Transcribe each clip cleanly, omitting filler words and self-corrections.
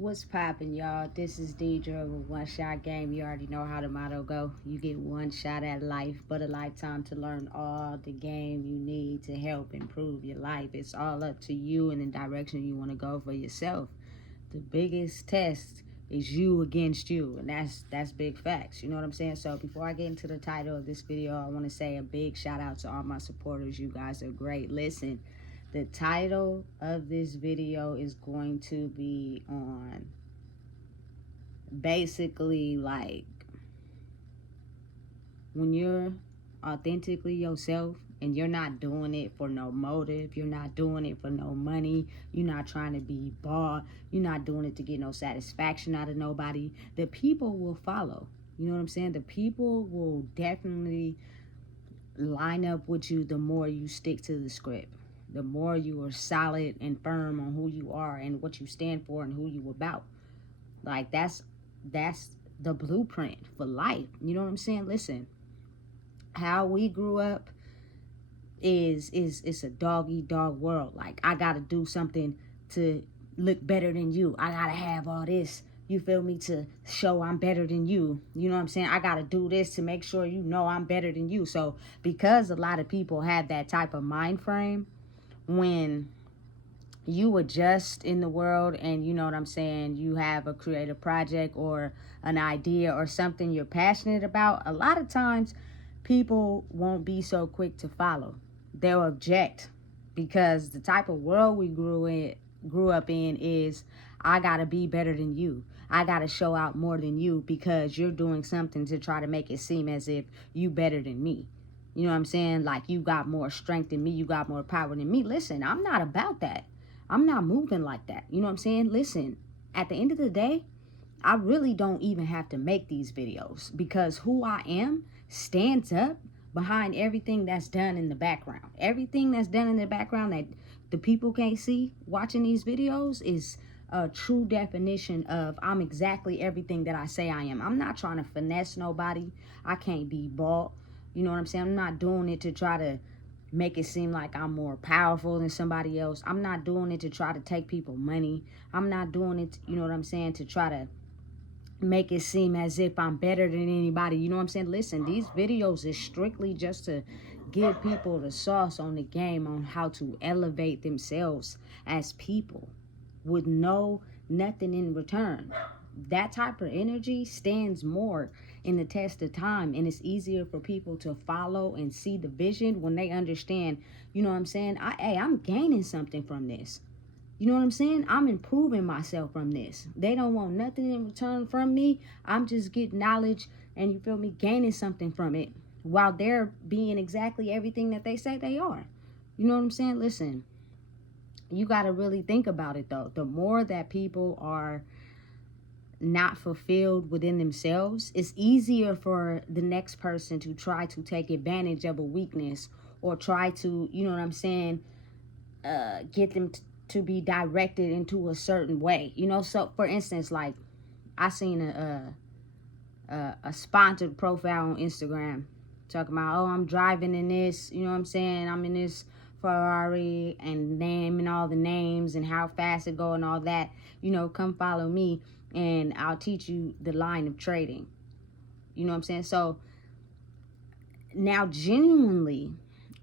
What's poppin', y'all? This is Deidre with One Shot Game. You already know how the motto go. You get one shot at life, but a lifetime to learn all the game you need to help improve your life. It's all up to you and the direction you want to go for yourself. The biggest test is you against you, and that's big facts. You know what I'm saying? So before I get into the title of this video, I want to say a big shout out to all my supporters. You guys are great. Listen, the title of this video is going to be on basically like when you're authentically yourself and you're not doing it for no motive, you're not doing it for no money, you're not trying to be bought, you're not doing it to get no satisfaction out of nobody, the people will follow. You know what I'm saying? The people will definitely line up with you the more you stick to the script. The more you are solid and firm on who you are and what you stand for and who you about. Like that's the blueprint for life. You know what I'm saying? Listen, how we grew up is it's a dog eat dog world. Like, I gotta do something to look better than you. I gotta have all this, you feel me, to show I'm better than you. You know what I'm saying? I gotta do this to make sure you know I'm better than you. So because a lot of people have that type of mind frame, when you adjust in the world and, you know what I'm saying, you have a creative project or an idea or something you're passionate about, a lot of times people won't be so quick to follow. They'll object because the type of world we grew up in is, I gotta be better than you. I gotta show out more than you because you're doing something to try to make it seem as if you better than me. You know what I'm saying? Like, you got more strength than me, you got more power than me. Listen, I'm not about that. I'm not moving like that. You know what I'm saying? Listen, at the end of the day, I really don't even have to make these videos because who I am stands up behind everything that's done in the background. Everything that's done in the background that the people can't see watching these videos is a true definition of I'm exactly everything that I say I am. I'm not trying to finesse nobody. I can't be bought. You know what I'm saying? I'm not doing it to try to make it seem like I'm more powerful than somebody else. I'm not doing it to try to take people money. I'm not doing it, you know what I'm saying, to try to make it seem as if I'm better than anybody. You know what I'm saying? Listen, these videos is strictly just to give people the sauce on the game on how to elevate themselves as people with nothing in return. That type of energy stands more in the test of time, and it's easier for people to follow and see the vision when they understand, you know what I'm saying, I'm gaining something from this. You know what I'm saying? I'm improving myself from this. They don't want nothing in return from me. I'm just getting knowledge and, you feel me, gaining something from it while they're being exactly everything that they say they are. You know what I'm saying? Listen, you got to really think about it, though. The more that people are not fulfilled within themselves, it's easier for the next person to try to take advantage of a weakness or try to, you know what I'm saying, get them to be directed into a certain way. You know, so for instance, like, I seen a sponsored profile on Instagram talking about, oh, I'm driving in this, you know what I'm saying, I'm in this Ferrari, and naming all the names and how fast it go and all that. You know, come follow me and I'll teach you the line of trading. You know what I'm saying? So now, genuinely,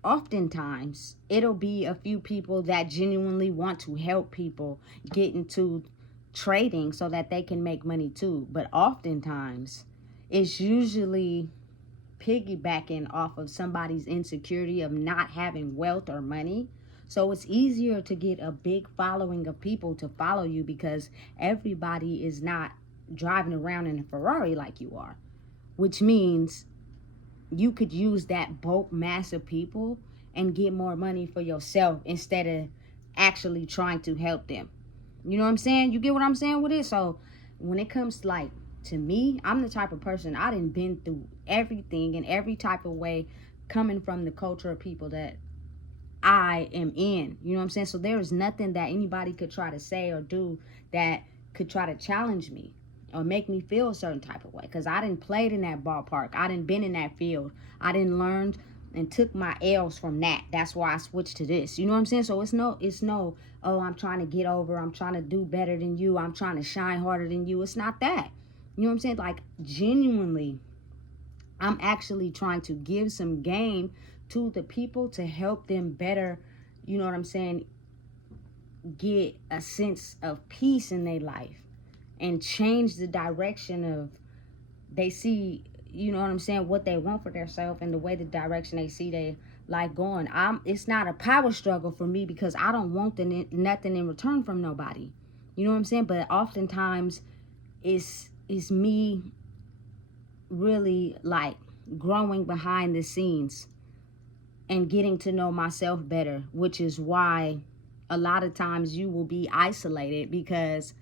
oftentimes it'll be a few people that genuinely want to help people get into trading so that they can make money too. But oftentimes it's usually piggybacking off of somebody's insecurity of not having wealth or money. So it's easier to get a big following of people to follow you because everybody is not driving around in a Ferrari like you are, which means you could use that bulk mass of people and get more money for yourself instead of actually trying to help them. You know what I'm saying? You get what I'm saying with it? So when it comes like to me, I'm the type of person, I done been through everything in every type of way, coming from the culture of people that I am in. You know what I'm saying? So there is nothing that anybody could try to say or do that could try to challenge me or make me feel a certain type of way, because I didn't played in that ballpark. I didn't been in that field. I didn't learned and took my L's from that. That's why I switched to this. You know what I'm saying? So it's no, oh, I'm trying to get over, I'm trying to do better than you, I'm trying to shine harder than you. It's not that. You know what I'm saying? Like, genuinely, I'm actually trying to give some game to the people to help them better, you know what I'm saying, get a sense of peace in their life and change the direction of they see, you know what I'm saying, what they want for themselves and the way the direction they see their life going. It's not a power struggle for me because I don't want nothing in return from nobody. You know what I'm saying? But oftentimes it's me really like growing behind the scenes and getting to know myself better, which is why a lot of times you will be isolated because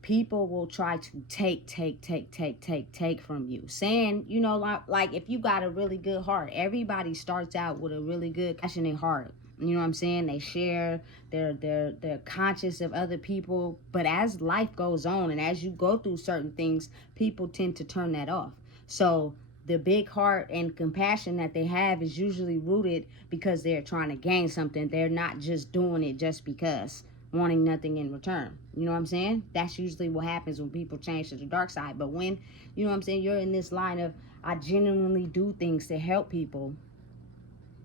people will try to take from you. Saying, you know, like if you got a really good heart, everybody starts out with a really good, passionate heart. You know what I'm saying? They share, they're conscious of other people. But as life goes on and as you go through certain things, people tend to turn that off. So the big heart and compassion that they have is usually rooted because they're trying to gain something. They're not just doing it just because, wanting nothing in return. You know what I'm saying? That's usually what happens when people change to the dark side. But when, you know what I'm saying, you're in this line of, I genuinely do things to help people,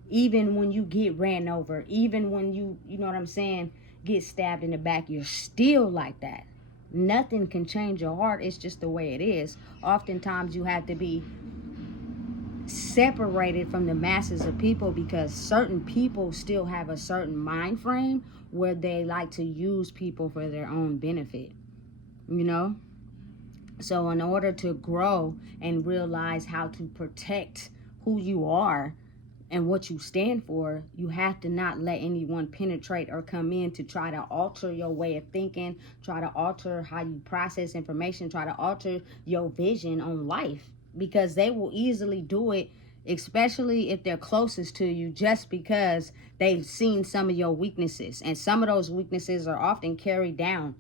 even when you get ran over, even when you know what I'm saying, get stabbed in the back, you're still like that. Nothing can change your heart. It's just the way it is. Oftentimes you have to be separated from the masses of people because certain people still have a certain mind frame where they like to use people for their own benefit, you know? So in order to grow and realize how to protect who you are and what you stand for, you have to not let anyone penetrate or come in to try to alter your way of thinking, try to alter how you process information, try to alter your vision on life, because they will easily do it, especially if they're closest to you, just because they've seen some of your weaknesses. And some of those weaknesses are often carried down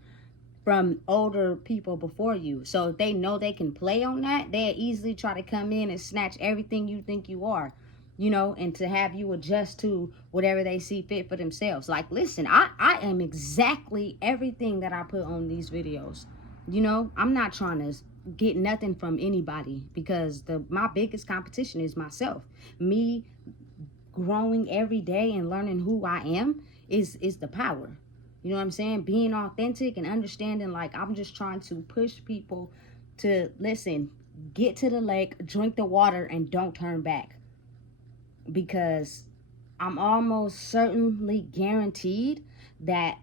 from older people before you. So if they know they can play on that, they'll easily try to come in and snatch everything you think you are, you know, and to have you adjust to whatever they see fit for themselves. Like, listen, I am exactly everything that I put on these videos. You know, I'm not trying to get nothing from anybody because my biggest competition is myself. Me growing every day and learning who I am is the power. You know what I'm saying? Being authentic and understanding, like, I'm just trying to push people to, listen, get to the lake, drink the water, and don't turn back. Because I'm almost certainly guaranteed that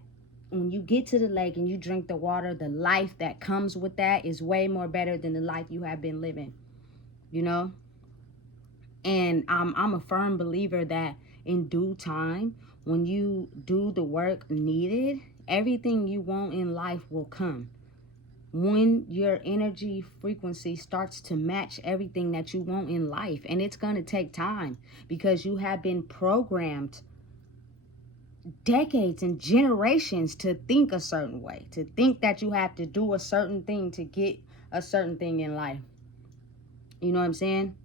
when you get to the lake and you drink the water, the life that comes with that is way more better than the life you have been living, you know? And I'm a firm believer that in due time, when you do the work needed, everything you want in life will come. When your energy frequency starts to match everything that you want in life. And it's going to take time because you have been programmed decades and generations to think a certain way, to think that you have to do a certain thing to get a certain thing in life. You know what I'm saying?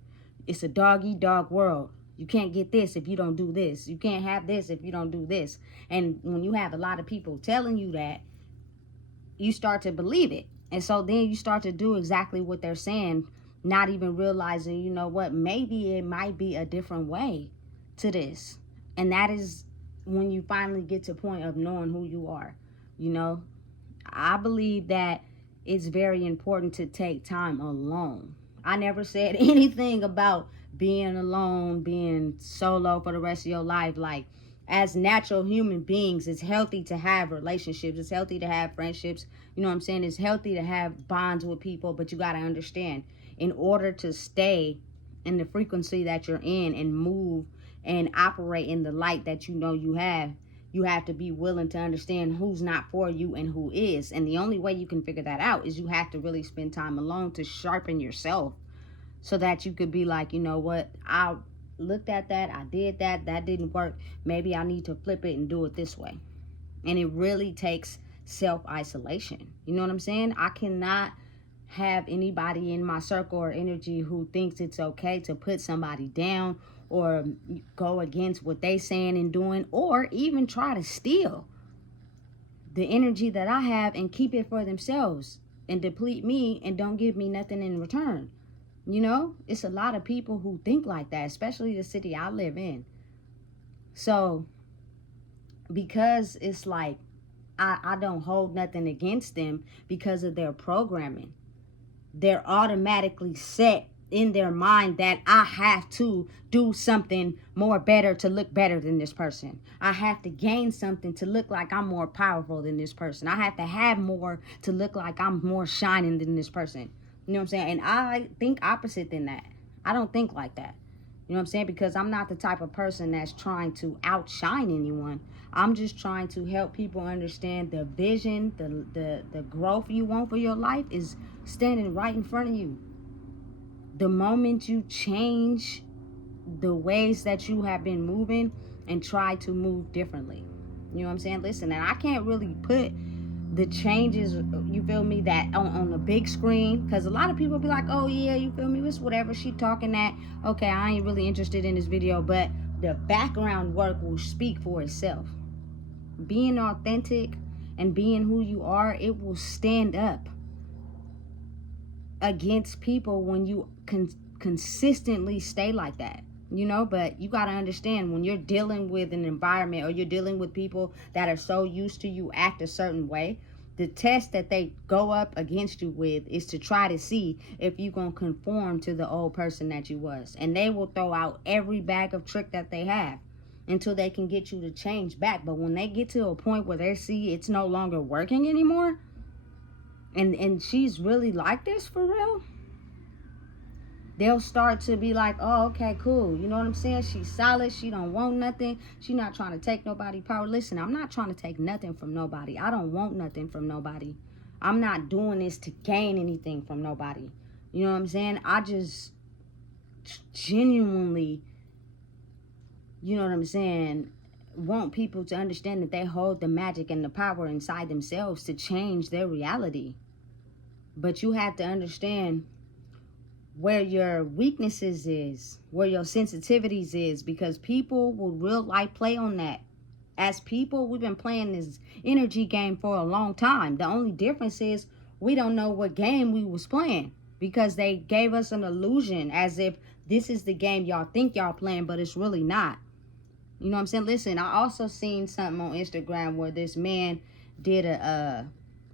It's a dog-eat-dog world. You can't get this if you don't do this. You can't have this if you don't do this. And when you have a lot of people telling you that, you start to believe it. And so then you start to do exactly what they're saying, not even realizing, you know what, maybe it might be a different way to this. And that is when you finally get to a point of knowing who you are. You know, I believe that it's very important to take time alone. I never said anything about being alone, being solo for the rest of your life. Like, as natural human beings, it's healthy to have relationships. It's healthy to have friendships. You know what I'm saying? It's healthy to have bonds with people, but you got to understand, in order to stay in the frequency that you're in and move and operate in the light that you know you have to be willing to understand who's not for you and who is. And the only way you can figure that out is you have to really spend time alone to sharpen yourself so that you could be like, you know what, I looked at that, I did that didn't work. Maybe I need to flip it and do it this way. And it really takes self-isolation. You know what I'm saying? I cannot have anybody in my circle or energy who thinks it's okay to put somebody down or go against what they saying and doing, or even try to steal the energy that I have and keep it for themselves and deplete me and don't give me nothing in return. You know, it's a lot of people who think like that, especially the city I live in. So because it's like I don't hold nothing against them because of their programming, they're automatically set in their mind that I have to do something more better to look better than this person. I have to gain something to look like I'm more powerful than this person. I have to have more to look like I'm more shining than this person. You know what I'm saying? And I think opposite than that. I don't think like that. You know what I'm saying? Because I'm not the type of person that's trying to outshine anyone. I'm just trying to help people understand the vision, the growth you want for your life is standing right in front of you. The moment you change the ways that you have been moving and try to move differently. You know what I'm saying? Listen, and I can't really put the changes, you feel me, that on the big screen, because a lot of people be like, oh yeah, you feel me, it's whatever she talking at, okay, I ain't really interested in this video. But the background work will speak for itself. Being authentic and being who you are, it will stand up against people when you consistently stay like that. You know, but you got to understand, when you're dealing with an environment or you're dealing with people that are so used to you act a certain way, the test that they go up against you with is to try to see if you're going to conform to the old person that you was. And they will throw out every bag of trick that they have until they can get you to change back. But when they get to a point where they see it's no longer working anymore, and she's really like this for real, they'll start to be like, oh, okay, cool. You know what I'm saying? She's solid. She don't want nothing. She not trying to take nobody power. Listen, I'm not trying to take nothing from nobody. I don't want nothing from nobody. I'm not doing this to gain anything from nobody. You know what I'm saying? I just genuinely, you know what I'm saying, want people to understand that they hold the magic and the power inside themselves to change their reality. But you have to understand where your weaknesses is, where your sensitivities is, because people will real life play on that. As people, we've been playing this energy game for a long time. The only difference is we don't know what game we was playing, because they gave us an illusion as if this is the game y'all think y'all playing, but it's really not. You know what I'm saying? Listen, I also seen something on Instagram where this man did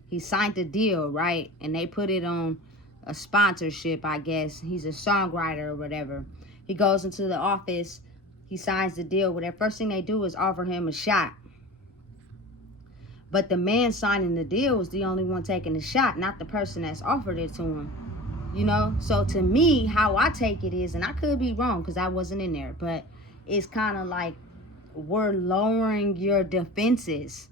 he signed a deal, right? And they put it on a sponsorship, I guess. He's a songwriter or whatever. He goes into the office, he signs the deal. Well, the first thing they do is offer him a shot. But the man signing the deal was the only one taking the shot, not the person that's offered it to him. You know? So to me, how I take it is, and I could be wrong because I wasn't in there, but it's kind of like we're lowering your defenses.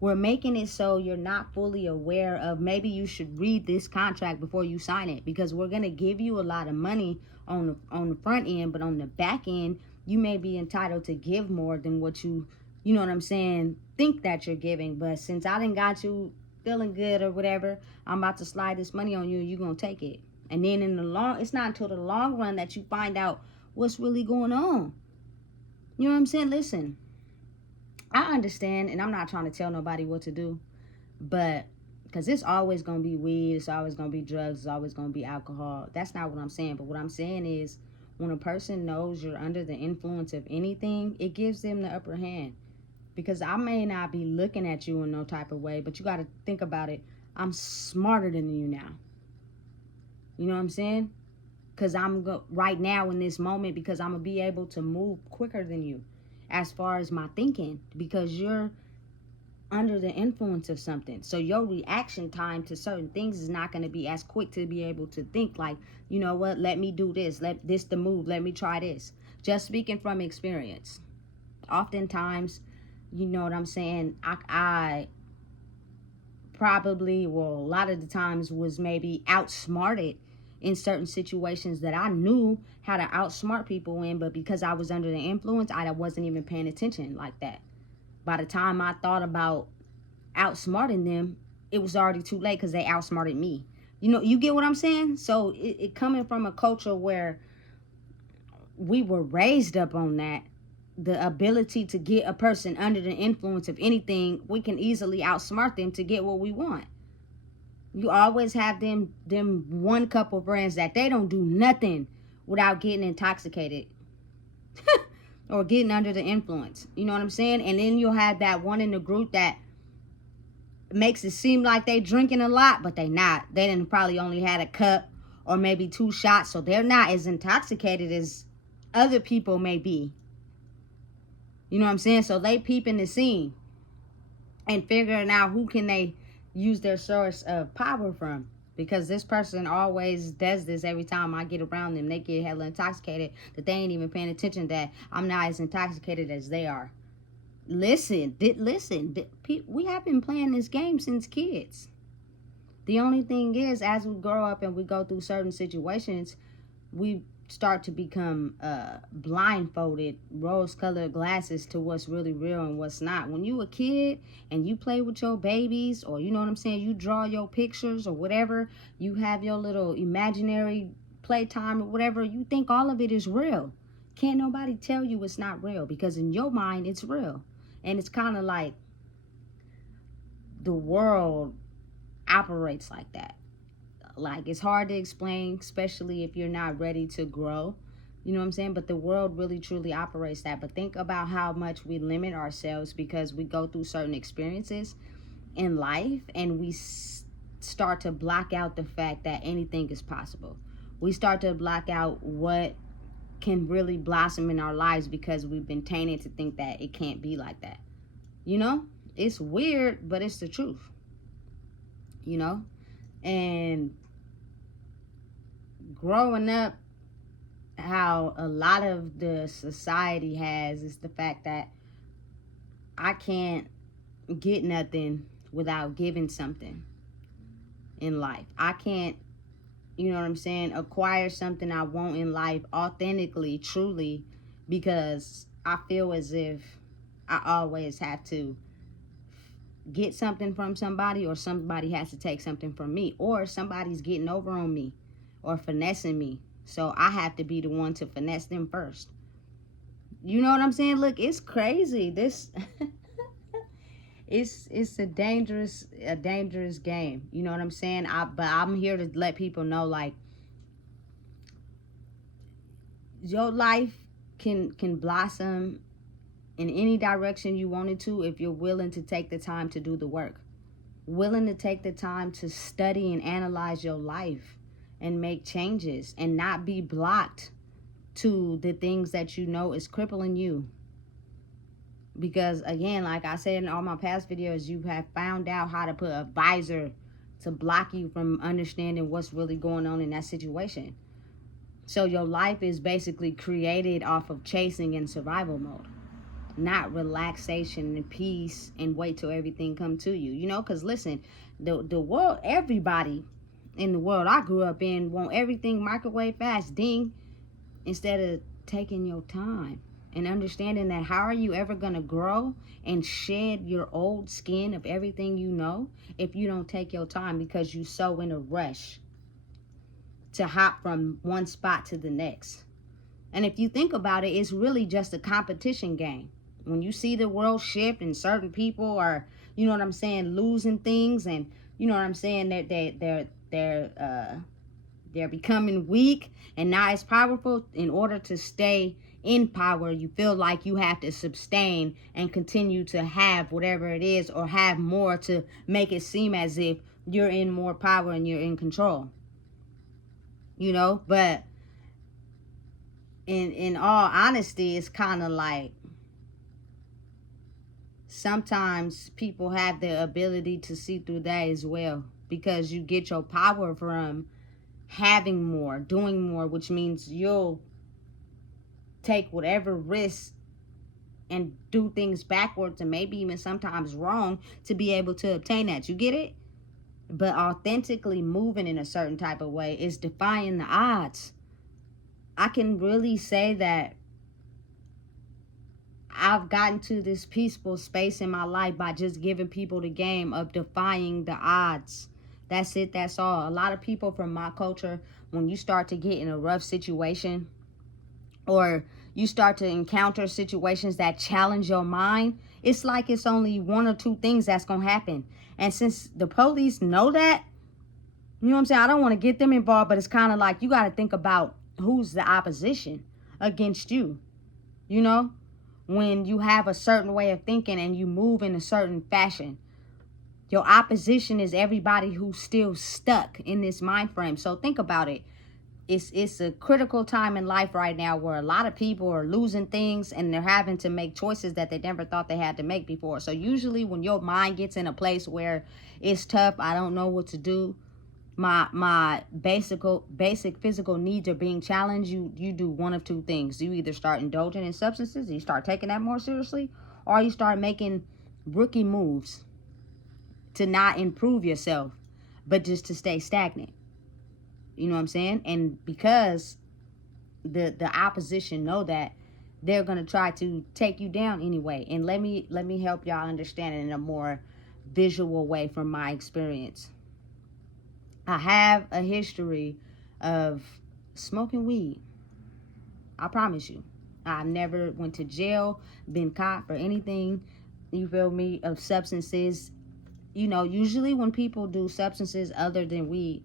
We're making it so you're not fully aware of, maybe you should read this contract before you sign it, because we're going to give you a lot of money on the front end, but on the back end, you may be entitled to give more than what you know what I'm saying, think that you're giving. But since I done got you feeling good or whatever, I'm about to slide this money on you and you're going to take it. And then it's not until the long run that you find out what's really going on. You know what I'm saying? Listen, I understand, and I'm not trying to tell nobody what to do, but because it's always going to be weed, it's always going to be drugs, it's always going to be alcohol. That's not what I'm saying. But what I'm saying is, when a person knows you're under the influence of anything, it gives them the upper hand. Because I may not be looking at you in no type of way, but you got to think about it. I'm smarter than you now. You know what I'm saying? Because right now in this moment, because I'm going to be able to move quicker than you as far as my thinking, because you're under the influence of something. So your reaction time to certain things is not going to be as quick to be able to think like, you know what, let me do this, let this the move, let me try this. Just speaking from experience. Oftentimes, you know what I'm saying, I probably, well, a lot of the times was maybe outsmarted in certain situations that I knew how to outsmart people in, but because I was under the influence, I wasn't even paying attention like that. By the time I thought about outsmarting them, it was already too late because they outsmarted me. You know, you get what I'm saying? So it coming from a culture where we were raised up on that. The ability to get a person under the influence of anything, we can easily outsmart them to get what we want. You always have them one couple friends that they don't do nothing without getting intoxicated or getting under the influence. You know what I'm saying? And then you'll have that one in the group that makes it seem like they drinking a lot, but they not. They didn't probably only had a cup or maybe 2 shots, so they're not as intoxicated as other people may be. You know what I'm saying? So they peeping the scene and figuring out who can they use their source of power from. Because this person always does this every time I get around them. They get hella intoxicated that they ain't even paying attention that I'm not as intoxicated as they are. Listen, we have been playing this game since kids. The only thing is, as we grow up and we go through certain situations, we start to become blindfolded, rose-colored glasses to what's really real and what's not. When you a kid and you play with your babies, or you know what I'm saying, you draw your pictures or whatever, you have your little imaginary playtime or whatever, you think all of it is real. Can't nobody tell you it's not real, because in your mind it's real. And it's kind of like the world operates like that. Like, it's hard to explain, especially if you're not ready to grow. You know what I'm saying? But the world really, truly operates that. But think about how much we limit ourselves because we go through certain experiences in life and we start to block out the fact that anything is possible. We start to block out what can really blossom in our lives because we've been tainted to think that it can't be like that. You know? It's weird, but it's the truth. You know? And growing up, how a lot of the society has is the fact that I can't get nothing without giving something in life. I can't, you know what I'm saying, acquire something I want in life authentically, truly, because I feel as if I always have to get something from somebody, or somebody has to take something from me, or somebody's getting over on me or finessing me, so I have to be the one to finesse them first. You know what I'm saying? Look, it's crazy. This it's a dangerous game. You know what I'm saying? But I'm here to let people know, like, your life can blossom in any direction you want it to if you're willing to take the time to do the work. Willing to take the time to study and analyze your life and make changes and not be blocked to the things that you know is crippling you. Because again, like I said in all my past videos, you have found out how to put a visor to block you from understanding what's really going on in that situation. So your life is basically created off of chasing and survival mode, not relaxation and peace and wait till everything come to you. You know, because listen, the world, everybody in the world I grew up in want everything microwave fast, ding, instead of taking your time and understanding that how are you ever going to grow and shed your old skin of everything you know if you don't take your time, because you so in a rush to hop from one spot to the next. And if you think about it, it's really just a competition game. When you see the world shift and certain people are, you know what I'm saying, losing things, and you know what I'm saying, they're becoming weak and not as powerful. In order to stay in power, you feel like you have to sustain and continue to have whatever it is, or have more to make it seem as if you're in more power and you're in control. You know, but in all honesty, it's kind of like sometimes people have the ability to see through that as well, because you get your power from having more, doing more, which means you'll take whatever risk and do things backwards and maybe even sometimes wrong to be able to obtain that. You get it? But authentically moving in a certain type of way is defying the odds. I can really say that I've gotten to this peaceful space in my life by just giving people the game of defying the odds. That's it. That's all. A lot of people from my culture, when you start to get in a rough situation or you start to encounter situations that challenge your mind, it's like it's only one or two things that's going to happen. And since the police know that, you know what I'm saying? I don't want to get them involved, but it's kind of like you got to think about who's the opposition against you. You know, when you have a certain way of thinking and you move in a certain fashion, your opposition is everybody who's still stuck in this mind frame. So think about it. It's a critical time in life right now where a lot of people are losing things and they're having to make choices that they never thought they had to make before. So usually when your mind gets in a place where it's tough, I don't know what to do, my basic physical needs are being challenged, you do one of two things. You either start indulging in substances, you start taking that more seriously, or you start making rookie moves to not improve yourself, but just to stay stagnant. You know what I'm saying? And because the opposition know that, they're going to try to take you down anyway. And let me help y'all understand it in a more visual way from my experience. I have a history of smoking weed. I promise you. I never went to jail, been caught for anything, you feel me, of substances. You know, usually when people do substances other than weed,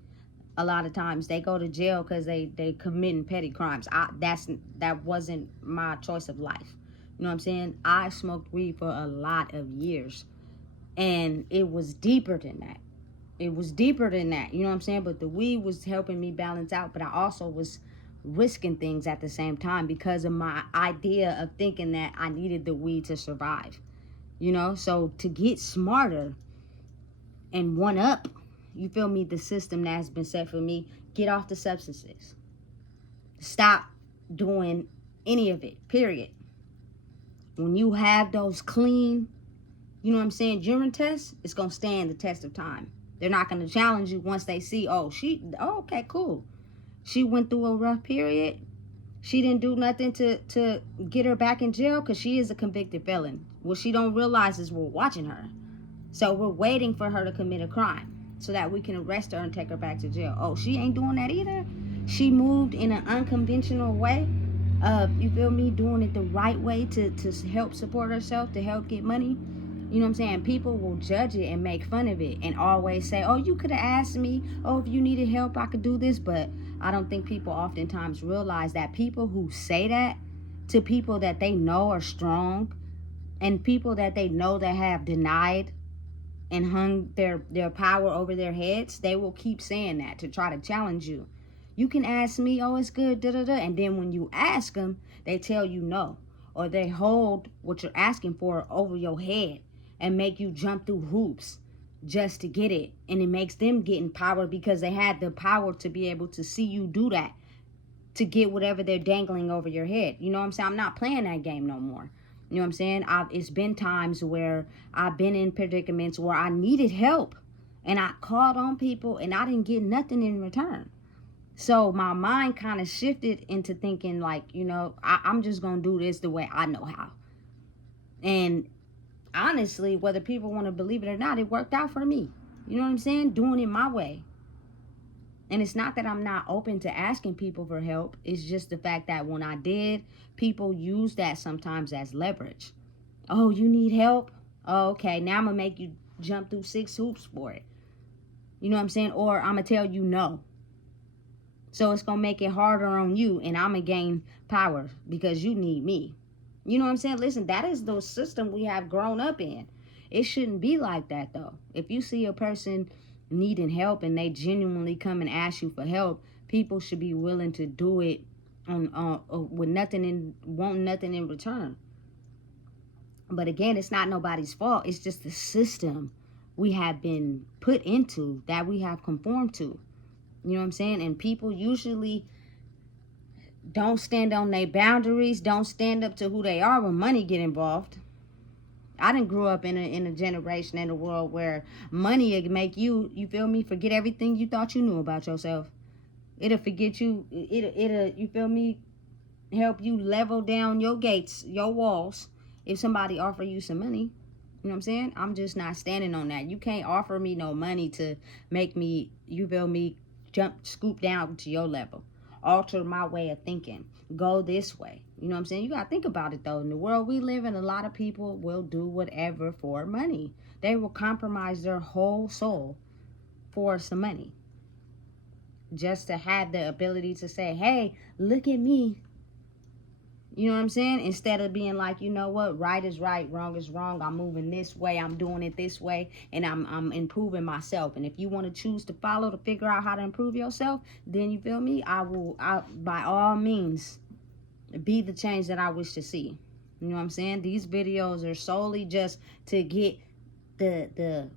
a lot of times they go to jail because they committing petty crimes. That wasn't my choice of life. You know what I'm saying? I smoked weed for a lot of years, and it was deeper than that. It was deeper than that. You know what I'm saying? But the weed was helping me balance out, but I also was risking things at the same time because of my idea of thinking that I needed the weed to survive. You know, so to get smarter and one up, you feel me, the system that has been set for me, get off the substances. Stop doing any of it, period. When you have those clean, you know what I'm saying, urine tests, it's going to stand the test of time. They're not going to challenge you once they see, okay, cool. She went through a rough period. She didn't do nothing to get her back in jail because she is a convicted felon. What she don't realize is we're watching her. So we're waiting for her to commit a crime so that we can arrest her and take her back to jail. Oh, she ain't doing that either. She moved in an unconventional way. You feel me? Doing it the right way to help support herself, to help get money. You know what I'm saying? People will judge it and make fun of it and always say, oh, you could have asked me. Oh, if you needed help, I could do this. But I don't think people oftentimes realize that people who say that to people that they know are strong and people that they know that have denied and hung their power over their heads, they will keep saying that to try to challenge you. You can ask me, oh, it's good, da-da-da. And then when you ask them, they tell you no. Or they hold what you're asking for over your head and make you jump through hoops just to get it. And it makes them get in power because they had the power to be able to see you do that, to get whatever they're dangling over your head. You know what I'm saying? I'm not playing that game no more. You know what I'm saying? It's been times where I've been in predicaments where I needed help and I called on people and I didn't get nothing in return. So my mind kind of shifted into thinking like, you know, I'm just going to do this the way I know how. And honestly, whether people want to believe it or not, it worked out for me. You know what I'm saying? Doing it my way. And it's not that I'm not open to asking people for help. It's just the fact that when I did, people use that sometimes as leverage. Oh, you need help? Oh, okay, now I'm going to make you jump through 6 hoops for it. You know what I'm saying? Or I'm going to tell you no. So it's going to make it harder on you and I'm going to gain power because you need me. You know what I'm saying? Listen, that is the system we have grown up in. It shouldn't be like that, though. If you see a person needing help and they genuinely come and ask you for help, people should be willing to do it with nothing wanting nothing in return. But again, it's not nobody's fault. It's just the system we have been put into, that we have conformed to. You know what I'm saying? And people usually don't stand on their boundaries, don't stand up to who they are when money get involved. I didn't grow up in a generation, in a world where money will make you feel me, forget everything you thought you knew about yourself. It'll forget you, it'll you feel me, help you level down your gates, your walls, if somebody offer you some money. You know what I'm saying? I'm just not standing on that. You can't offer me no money to make me, you feel me, scoop down to your level. alter my way of thinking, go this way. You know what I'm saying? You got to think about it, though. In the world we live in, a lot of people will do whatever for money. They will compromise their whole soul for some money, just to have the ability to say, hey, look at me. You know what I'm saying? Instead of being like, you know what, right is right, wrong is wrong. I'm moving this way, I'm doing it this way, and I'm improving myself. And if you want to choose to follow to figure out how to improve yourself, then you feel me? I by all means be the change that I wish to see. You know what I'm saying? These videos are solely just to get the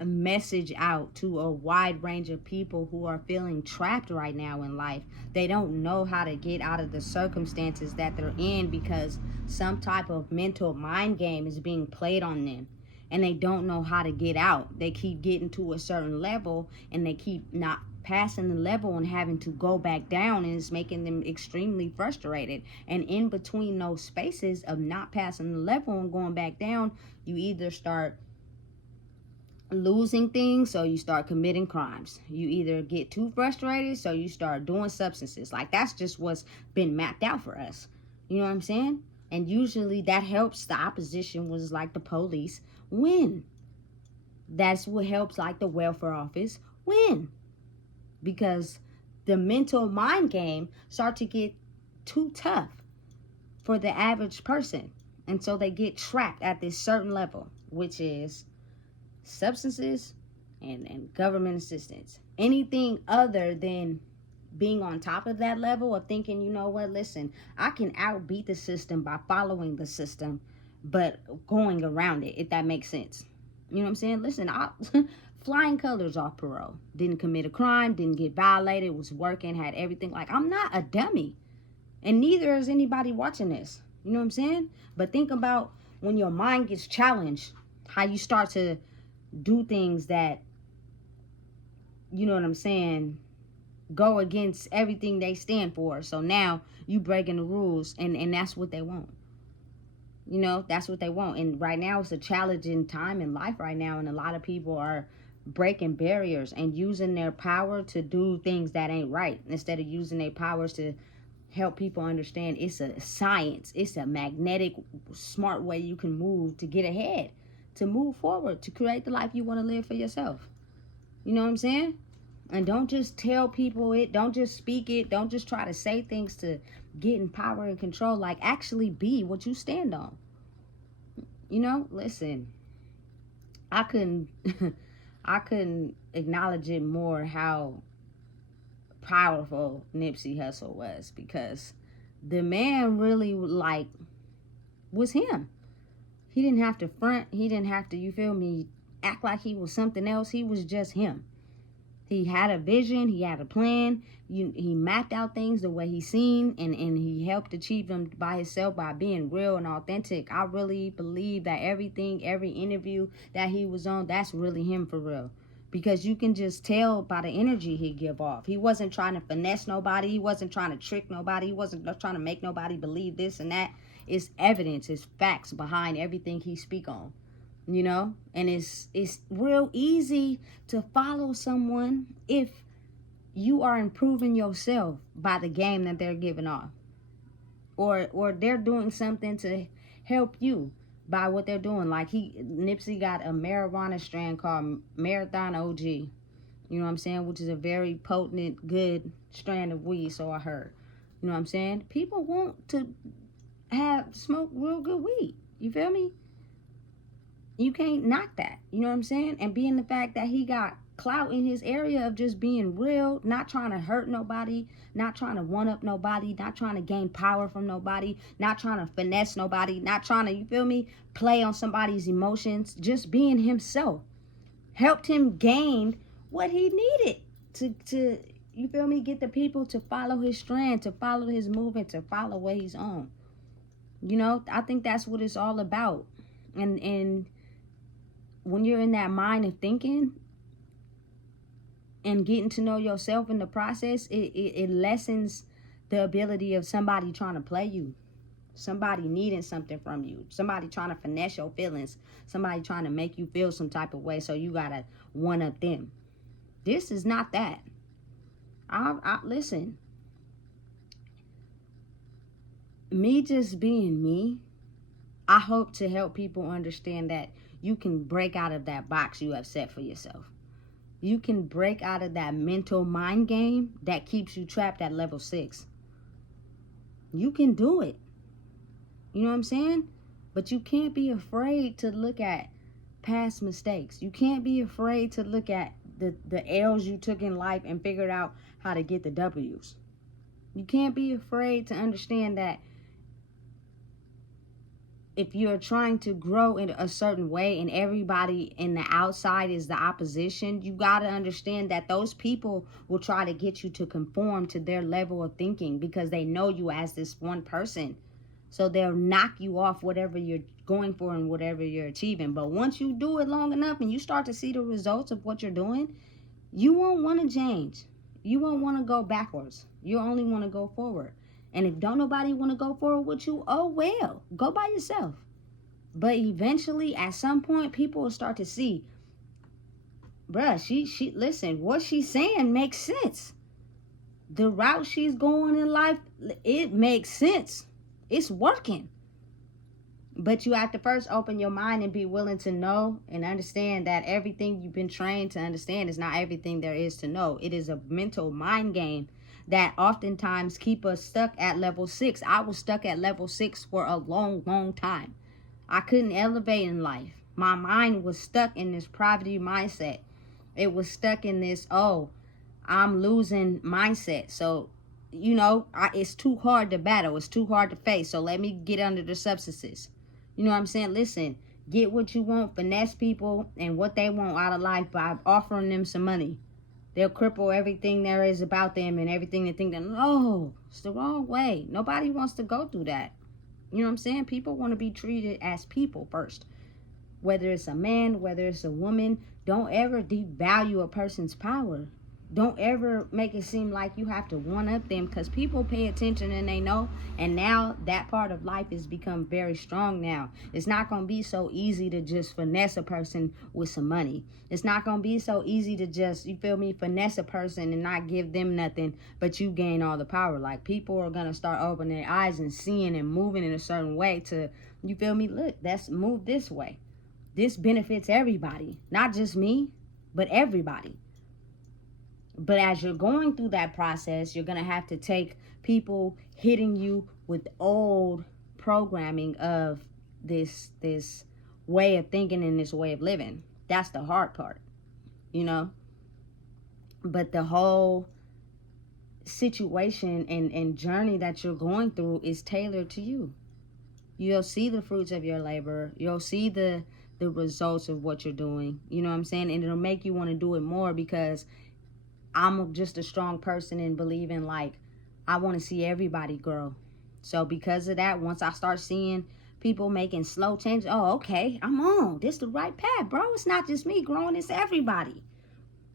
a message out to a wide range of people who are feeling trapped right now in life. They don't know how to get out of the circumstances that they're in because some type of mental mind game is being played on them, and they don't know how to get out. They keep getting to a certain level and they keep not passing the level and having to go back down, and it's making them extremely frustrated. And in between those spaces of not passing the level and going back down, you either start losing things, so you start committing crimes. You either get too frustrated, so you start doing substances. Like, that's just what's been mapped out for us. You know what I'm saying? And usually that helps the opposition, was like the police, win. That's what helps, like the welfare office, win. Because the mental mind game start to get too tough for the average person. And so they get trapped at this certain level, which is substances and government assistance. Anything other than being on top of that level of thinking, you know what, listen, I can outbeat the system by following the system, but going around it, if that makes sense. You know what I'm saying? Listen, flying colors off parole. Didn't commit a crime, didn't get violated, was working, had everything. Like, I'm not a dummy. And neither is anybody watching this. You know what I'm saying? But think about when your mind gets challenged, how you start to do things that, you know what I'm saying, go against everything they stand for. So now you breaking the rules, and that's what they want. You know, that's what they want. And right now it's a challenging time in life right now, and a lot of people are breaking barriers and using their power to do things that ain't right, instead of using their powers to help people understand it's a science, it's a magnetic, smart way you can move to get ahead, to move forward, to create the life you want to live for yourself. You know what I'm saying? And don't just tell people it, don't just speak it, don't just try to say things to get in power and control. Like, actually be what you stand on. You know, listen, I couldn't I couldn't acknowledge it more how powerful Nipsey Hussle was, because the man really, like, was him. He didn't have to front. He didn't have to, you feel me, act like he was something else. He was just him. He had a vision. He had a plan. He mapped out things the way he seen, and he helped achieve them by himself by being real and authentic. I really believe that everything, every interview that he was on, that's really him for real. Because you can just tell by the energy he give off. He wasn't trying to finesse nobody. He wasn't trying to trick nobody. He wasn't trying to make nobody believe this and that. It's evidence, it's facts behind everything he speak on, you know? And it's real easy to follow someone if you are improving yourself by the game that they're giving off. Or they're doing something to help you by what they're doing. Like, Nipsey got a marijuana strand called Marathon OG. You know what I'm saying? Which is a very potent, good strand of weed, so I heard. You know what I'm saying? People want to smoke real good weed. You feel me? You can't knock that. You know what I'm saying? And being the fact that he got clout in his area of just being real, not trying to hurt nobody, not trying to one up nobody, not trying to gain power from nobody, not trying to finesse nobody, not trying to, you feel me, play on somebody's emotions, just being himself, helped him gain what he needed to you feel me, get the people to follow his strand, to follow his movement, to follow what he's on. You know, I think that's what it's all about. And when you're in that mind of thinking and getting to know yourself in the process, it lessens the ability of somebody trying to play you, somebody needing something from you, somebody trying to finesse your feelings, somebody trying to make you feel some type of way, so you gotta one up them. This is not that. I listen, me just being me, I hope to help people understand that you can break out of that box you have set for yourself. You can break out of that mental mind game that keeps you trapped at level 6. You can do it. You know what I'm saying? But you can't be afraid to look at past mistakes. You can't be afraid to look at the L's you took in life and figure out how to get the W's. You can't be afraid to understand that if you're trying to grow in a certain way and everybody in the outside is the opposition, you got to understand that those people will try to get you to conform to their level of thinking because they know you as this one person. So they'll knock you off whatever you're going for and whatever you're achieving. But once you do it long enough and you start to see the results of what you're doing, you won't want to change. You won't want to go backwards. You only want to go forward. And if don't nobody want to go forward with you, oh well, go by yourself. But eventually, at some point, people will start to see, bruh, she listen, what she's saying makes sense. The route she's going in life, it makes sense. It's working. But you have to first open your mind and be willing to know and understand that everything you've been trained to understand is not everything there is to know. It is a mental mind game that oftentimes keep us stuck at level 6. I was stuck at level 6 for a long, long time. I couldn't elevate in life. My mind was stuck in this poverty mindset. It was stuck in this, oh, I'm losing mindset. So, you know, it's too hard to battle. It's too hard to face. So let me get under the substances. You know what I'm saying? Listen, get what you want, finesse people and what they want out of life by offering them some money. They'll cripple everything there is about them and everything they think that, no, it's the wrong way. Nobody wants to go through that. You know what I'm saying? People want to be treated as people first. Whether it's a man, whether it's a woman, don't ever devalue a person's power. Don't ever make it seem like you have to one-up them because people pay attention and they know. And now that part of life has become very strong now. It's not going to be so easy to just finesse a person with some money. It's not going to be so easy to just, you feel me, finesse a person and not give them nothing, but you gain all the power. Like people are going to start opening their eyes and seeing and moving in a certain way to, you feel me, look, let's move this way. This benefits everybody, not just me, but everybody. But as you're going through that process, you're going to have to take people hitting you with old programming of this way of thinking and this way of living. That's the hard part, you know. But the whole situation and journey that you're going through is tailored to you. You'll see the fruits of your labor. You'll see the results of what you're doing. You know what I'm saying? And it'll make you want to do it more because I'm just a strong person and believe in, like, I want to see everybody grow. So because of that, once I start seeing people making slow changes, oh, okay, I'm on. This the right path, bro. It's not just me growing, it's everybody.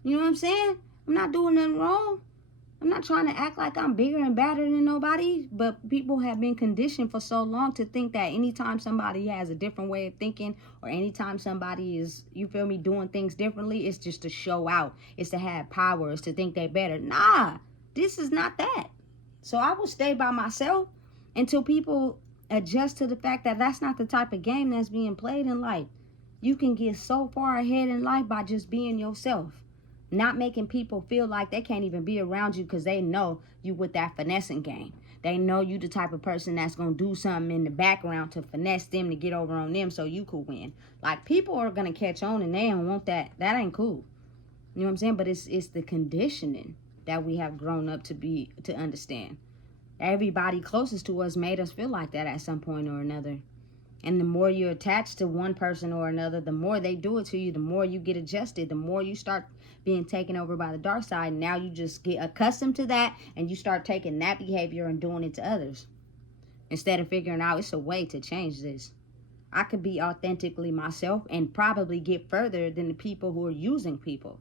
You know what I'm saying? I'm not doing nothing wrong. I'm not trying to act like I'm bigger and badder than nobody, but people have been conditioned for so long to think that anytime somebody has a different way of thinking or anytime somebody is, you feel me, doing things differently, it's just to show out. It's to have power. It's to think they're better. Nah, this is not that. So I will stay by myself until people adjust to the fact that that's not the type of game that's being played in life. You can get so far ahead in life by just being yourself. Not making people feel like they can't even be around you because they know you with that finessing game. They know you the type of person that's going to do something in the background to finesse them to get over on them so you could win. Like, people are going to catch on and they don't want that. That ain't cool. You know what I'm saying? But it's the conditioning that we have grown up to understand. Everybody closest to us made us feel like that at some point or another. And the more you're attached to one person or another, the more they do it to you, the more you get adjusted, the more you start being taken over by the dark side. And now you just get accustomed to that and you start taking that behavior and doing it to others. Instead of figuring out it's a way to change this. I could be authentically myself and probably get further than the people who are using people.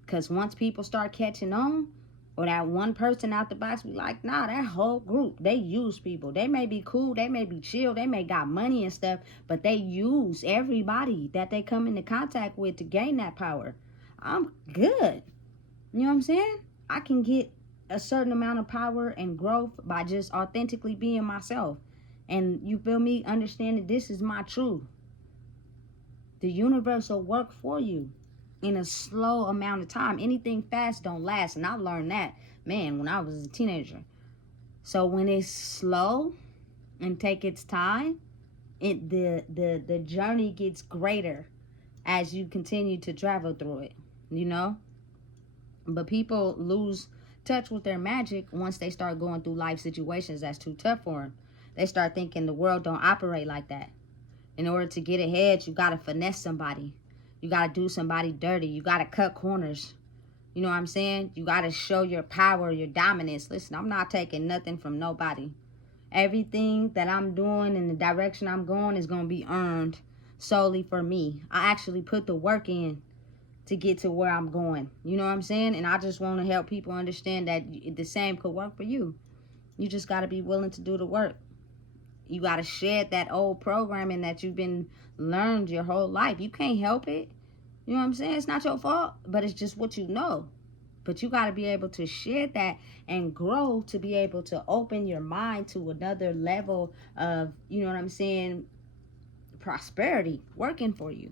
Because once people start catching on, or that one person out the box, we like, nah, that whole group, they use people. They may be cool, they may be chill, they may got money and stuff, but they use everybody that they come into contact with to gain that power. I'm good. You know what I'm saying? I can get a certain amount of power and growth by just authentically being myself. And you feel me? Understand that this is my truth. The universe will work for you in a slow amount of time. Anything fast don't last. And I learned that, man, when I was a teenager. So when it's slow and take its time, the journey gets greater as you continue to travel through it, you know? But people lose touch with their magic once they start going through life situations that's too tough for them. They start thinking the world don't operate like that. In order to get ahead, you got to finesse somebody. You got to do somebody dirty. You got to cut corners. You know what I'm saying? You got to show your power, your dominance. Listen, I'm not taking nothing from nobody. Everything that I'm doing and the direction I'm going is going to be earned solely for me. I actually put the work in to get to where I'm going. You know what I'm saying? And I just want to help people understand that the same could work for you. You just got to be willing to do the work. You got to shed that old programming that you've been learned your whole life. You can't help it. You know what I'm saying? It's not your fault, but it's just what you know. But you got to be able to shed that and grow to be able to open your mind to another level of, you know what I'm saying, prosperity working for you.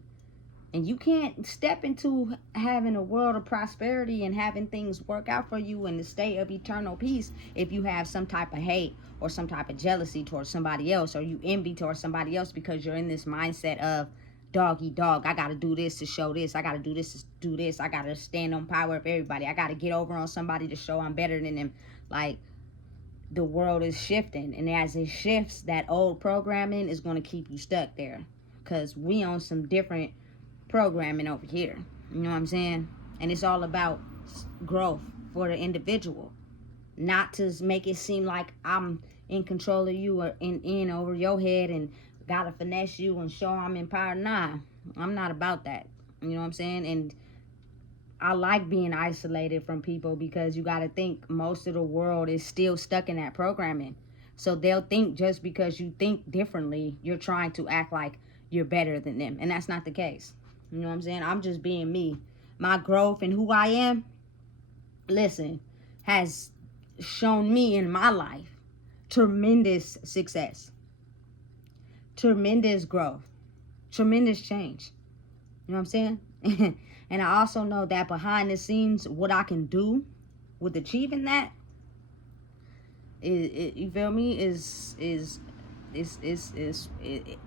And you can't step into having a world of prosperity and having things work out for you in the state of eternal peace if you have some type of hate or some type of jealousy towards somebody else, or you envy towards somebody else because you're in this mindset of dog eat dog. I got to do this to show this. I got to do this to do this. I got to stand on power of everybody. I got to get over on somebody to show I'm better than them. Like, the world is shifting. And as it shifts, that old programming is going to keep you stuck there. Because we on some different programming over here. You know what I'm saying? And it's all about growth for the individual. Not to make it seem like I'm in control of you or in over your head and gotta finesse you and show I'm in power. Nah, I'm not about that. You know what I'm saying? And I like being isolated from people because you gotta think most of the world is still stuck in that programming. So they'll think just because you think differently, you're trying to act like you're better than them. And that's not the case. You know what I'm saying? I'm just being me. My growth and who I am, listen, has shown me in my life tremendous success, tremendous growth, tremendous change. You know what I'm saying? And I also know that behind the scenes, what I can do with achieving that, you feel me, is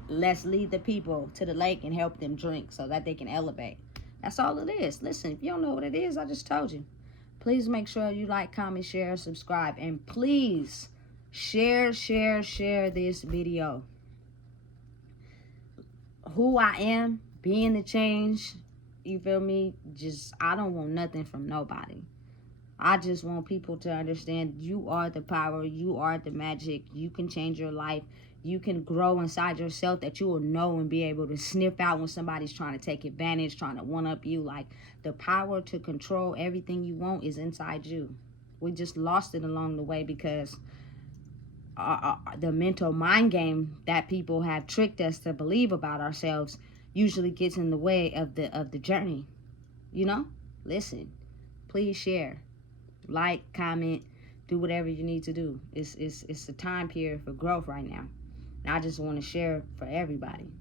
let's lead the people to the lake and help them drink so that they can elevate. That's all it is. Listen, if you don't know what it is, I just told you. Please make sure you like, comment, share, subscribe, and please share this video. Who I am, being the change, you feel me? Just, I don't want nothing from nobody. I just want people to understand you are the power, you are the magic, you can change your life, you can grow inside yourself that you will know and be able to sniff out when somebody's trying to take advantage, trying to one-up you. Like, the power to control everything you want is inside you. We just lost it along the way because the mental mind game that people have tricked us to believe about ourselves usually gets in the way of the journey. You know? Listen, please share. Like, comment, do whatever you need to do. It's a time period for growth right now. And I just want to share for everybody.